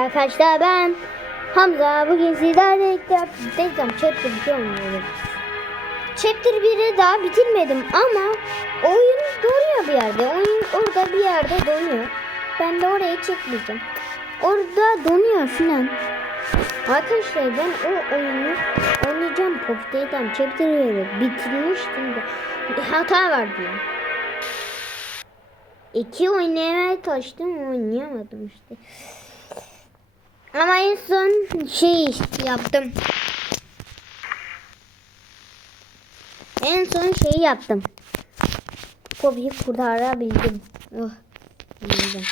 Arkadaşlar ben Hamza bugün sizlerle Deizem Chapter 2 oynuyorum. Chapter 1'i daha bitirmedim ama oyun donuyor bir yerde. Oyun orada bir yerde donuyor. Ben de orayı çekmeyeceğim. Orada donuyor filan. Arkadaşlar ben o oyunu oynayacağım Pop Deizem Chapter 1'i bitirmiştim de hata var diyor. İki oynamaya çalıştım oynayamadım işte. Ama en son şey yaptım. En son şeyi yaptım. Kobiyi kurtarabildim. Oh, bildim.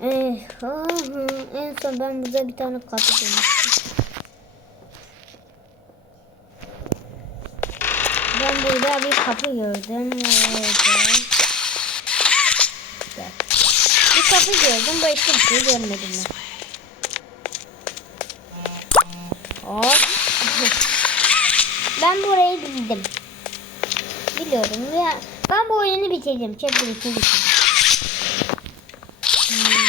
Eh, ah, en son ben burada bir tane kapı demiştim. Ben burada bir kapı gördüm. Orada. Güzel. Bir kapı gördüm. Başka bir şey görmedim ben. Hop. Ben burayı bildim. Biliyorum ve ben bu oyunu bitirdim. Chapter 2 bitirdim. Hmm.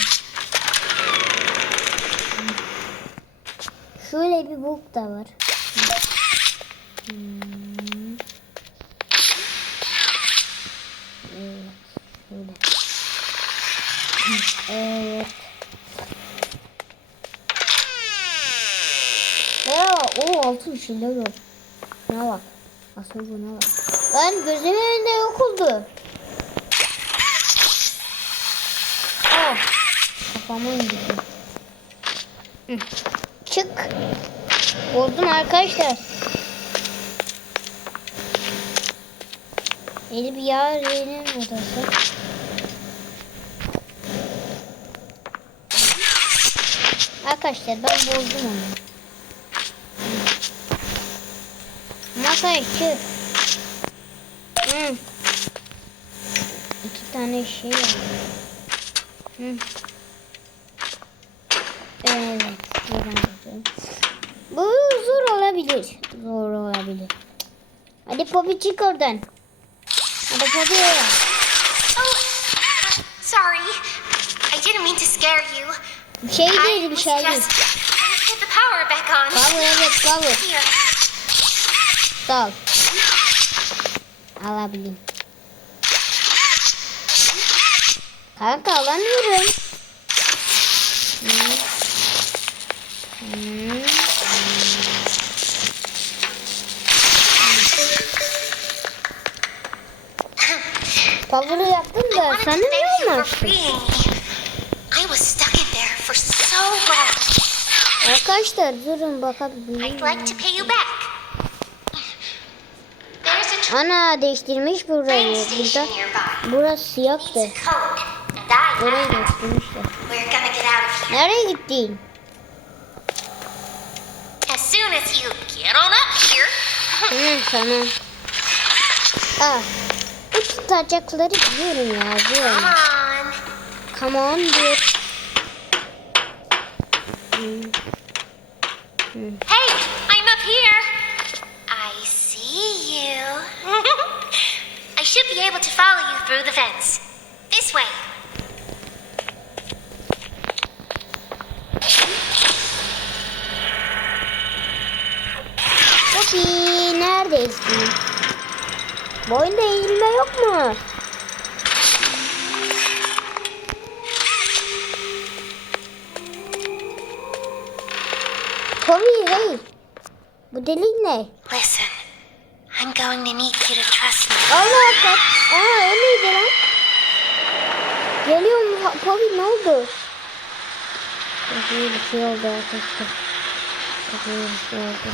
Şöyle bir book da var. Hmm. Evet. Şöyle. Evet. Aa, o altın şeyler var. Ne bak. Asıl bu ne var? Ben gözümün önünde yok oldu. Aa, kafama indi. Çık. Bozdum arkadaşlar. Eli bir yarının odası. Arkadaşlar ben bozdum onu. Masaya çık. Hı. İki tane şey var. Hı. Evet. Bu zor olabilir. Zor olabilir. Hadi Poppy çık oradan. Hadi Poppy. Oh, sorry. I didn't mean to scare you. Bir şey değil bir şey değil. power evet cover. Here. Sağ ol. Alabildim. Kanka alamıyorum. Cover'ı yaptım da sana ne thank you for olmaz? freeing me. I was stuck in there for so long. Arkadaşlar durun bakabilirim. I'd like to pay you back. Ana değiştirmiş burayı. Burada burası siyahtı. İt. değiştirmişler. Nereye gittin? as soon as you get on up here. Hı, tamam. Aa, bu tutacakları biliyorum ya. Come Biliyorum. on. Come on diyor. Hmm. Hey, I'm up here. Should be able to follow you through the fence. This way. Poppy neredesin? Boyunda eğilme yok mu? Poppy hey. Bu delik ne? Listen, I'm going to need you to trust me. Allah kaç. Aa o neydi lan? Geliyor mu? Poppy ne oldu? Bir şey oldu arkadaşlar. Bir şey oldu.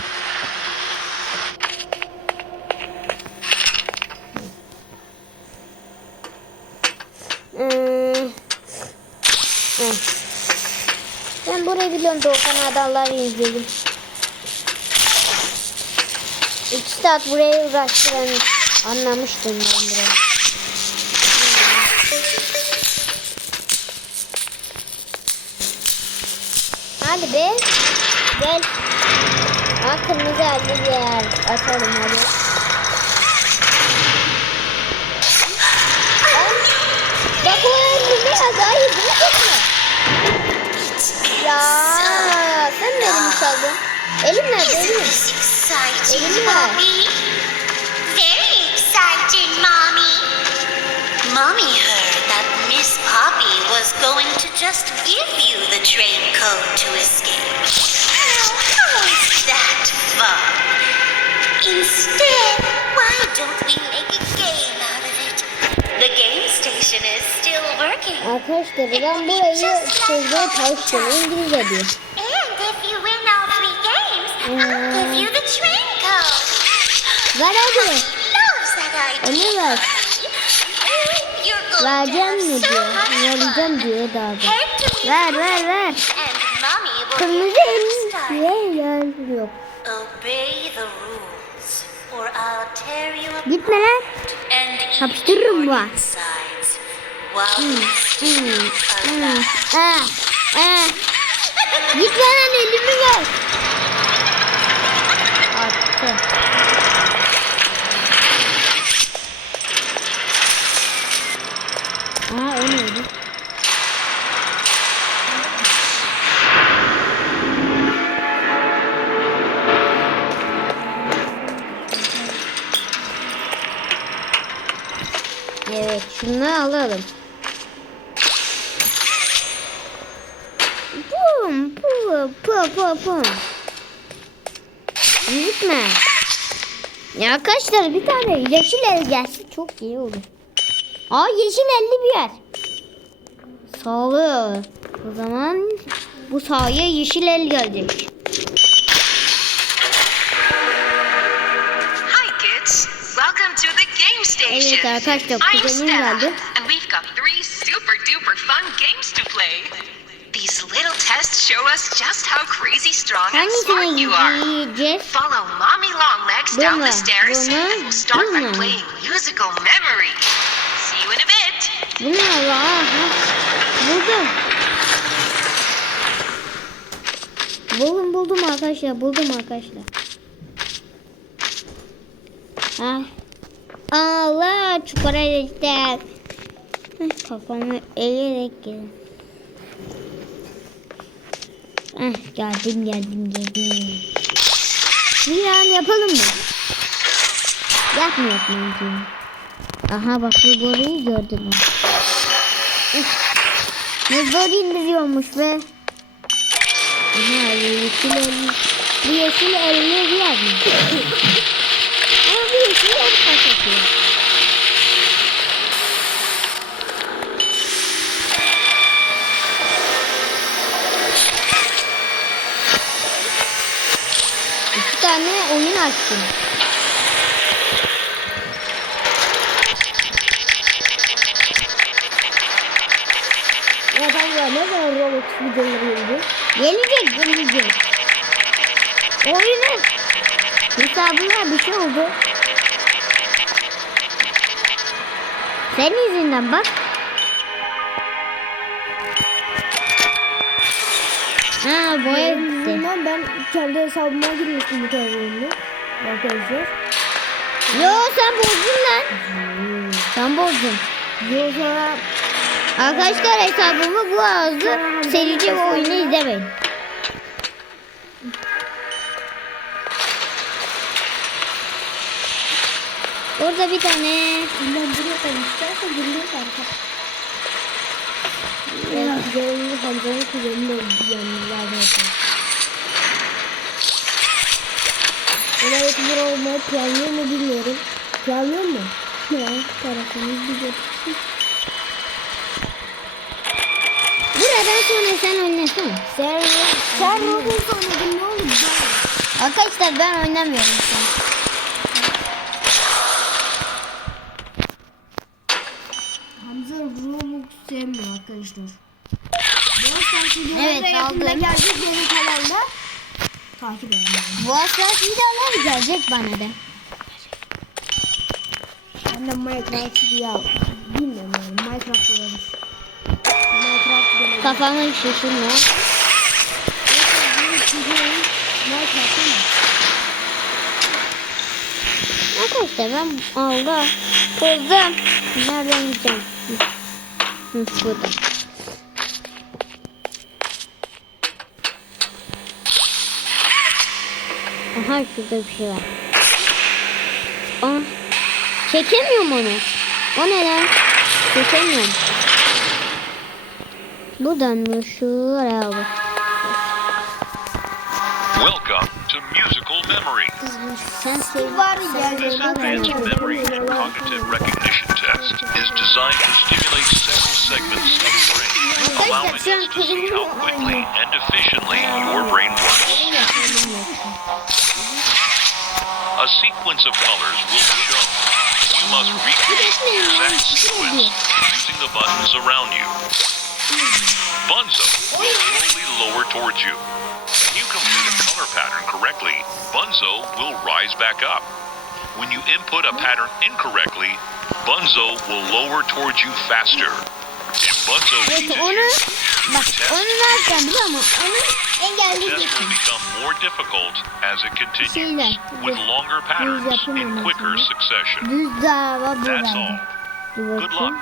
Hmm. Hmm. Ben burayı biliyorum Doğukan Adalları izledim. İki saat buraya uğraştıran anlamıştım ben burayı. Hadi be. Gel. Ha kırmızı halde bir yer. Atalım hadi. geldi. Hayır bunu çekme. It's been Ya so sen elimi çaldın. Elim nerede Isn't elim? this exciting, Elim. Mommy? Very exciting, Mommy. Mommy heard that Miss Poppy was going to just give you the train code to escape. How is that fun? Instead, why don't we make a game out of it? The game station is still working. Arkadaşlar ben burayı sözde çalıştım. İngilizce diyor. Give you the train code. Ver hadi. Onu ver. Vereceğim mi diyor. Vereceğim diyor daha da. Ver ver ver. Kırmızı tear you apart Gitme lan. while you Hmm, still hmm. alive. Ah, ah. Gitme lan elimi ver. Attı. Aa o neydi? Evet şunu alalım. Pum pum pum pum pum. Gitme. Ya arkadaşlar bir tane yeşil el gelse çok iyi olur. Aa yeşil elli bir yer. Sağlı. O zaman bu sahaya yeşil el gelecek. Hi kids, welcome to the game station. Evet arkadaşlar I'm kuzenim geldi. Show us just how crazy strong and smart you are. Follow mommy longlegs down the stairs, and we'll start by playing musical memory. See you in a bit. Bu ne? Aha. Buldum. Buldum buldum arkadaşlar. Buldum arkadaşlar. Ha. Allah çukura işte. Kafamı eğerek gelin. Heh, geldim geldim geldim. Bir an yapalım mı? Yapma yapmayacağım. Aha bak bu boruyu gördüm. ben. Üf, Ne zor indiriyormuş be. Aha yeşil elini. Bu yeşil elini bir yazmış. Ama bu yeşil el kaç atıyor? İki tane oyun açtım. Ya kanka ne zaman Roblox videoları gelecek? Gelecek gelecek. Oyunun hesabına bir şey oldu. Senin yüzünden bak. Ha boya. Yüzünden ben kendi hesabıma girmiştim bu oyunda. Arkadaşlar. Yo sen bozdun lan. Sen bozdun. Yo sonra Arkadaşlar hesabımı bu ağzı serici ve oyunu izlemeyin. Orada bir tane ben buraya koyayım. İstersen buraya arka. Ya kuzenim Hamza'nın kuzenini de Ona YouTuber olmayı planlıyor mu bilmiyorum. Planlıyor mu? Ya tarafımız bir Buradan sonra sen oynasana. Sen, sen Roblox oynadın ne oldu? Arkadaşlar ben oynamıyorum şu an. Hamza Roblox sevmiyor arkadaşlar. Evet, aldım. gelecek benim kanalda. Takip edin. Bu aslan videolar gelecek bana da. Ben de Minecraft ya bilmiyorum yani Minecraft olabilir. Minecraft gelebilir. Kafamı şişirme. Minecraft ama. Arkadaşlar ben aldım. Buldum. Nereden gideceğim? Hı, burada. Aha şurada bir şey var. Aa, çekemiyorum onu. O ne lan? Çekemiyorum. Buradan mı? Şuraya bak. Welcome to Musical Memory. Sen This advanced memory and cognitive recognition test is designed to stimulate several segments of the brain, allowing us to see how quickly and efficiently your brain works. A sequence of colors will be shown. You must recreate the exact sequence using the buttons around you. Bunzo will slowly lower towards you. When you complete a color pattern correctly, Bunzo will rise back up. When you input a pattern incorrectly, Bunzo will lower towards you faster. Reaches onu bak onu ne yapacağım biliyor musun? Onu engelleyeceksin. Şeyler, with longer patterns in quicker succession. Düz That's burada. Good luck.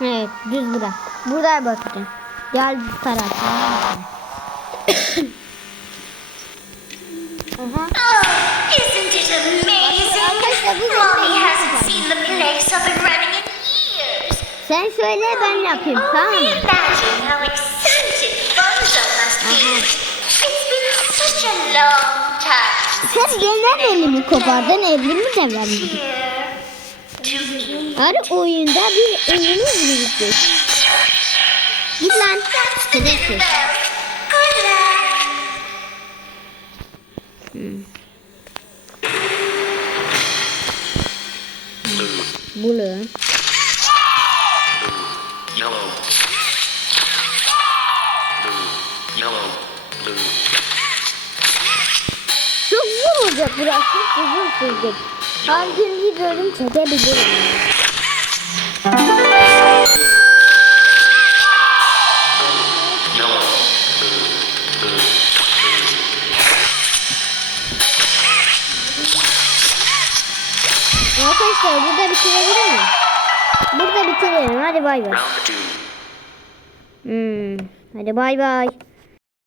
Evet düz bura. Buraya bakacağım. Gel bu tarafa. Aha. Sen söyle ben yapayım tamam mı? Sen neden elimi kopardın elimi de eat. Her oyunda bir mi gitti? Git lan. That's the Şerefsiz. Burası. Uzun sürecek. Gün bir bölüm çekebilirim. Arkadaşlar burada bitirebilir mi? Burada bitirelim. Hadi bay bay. Hmm. Hadi bay bay.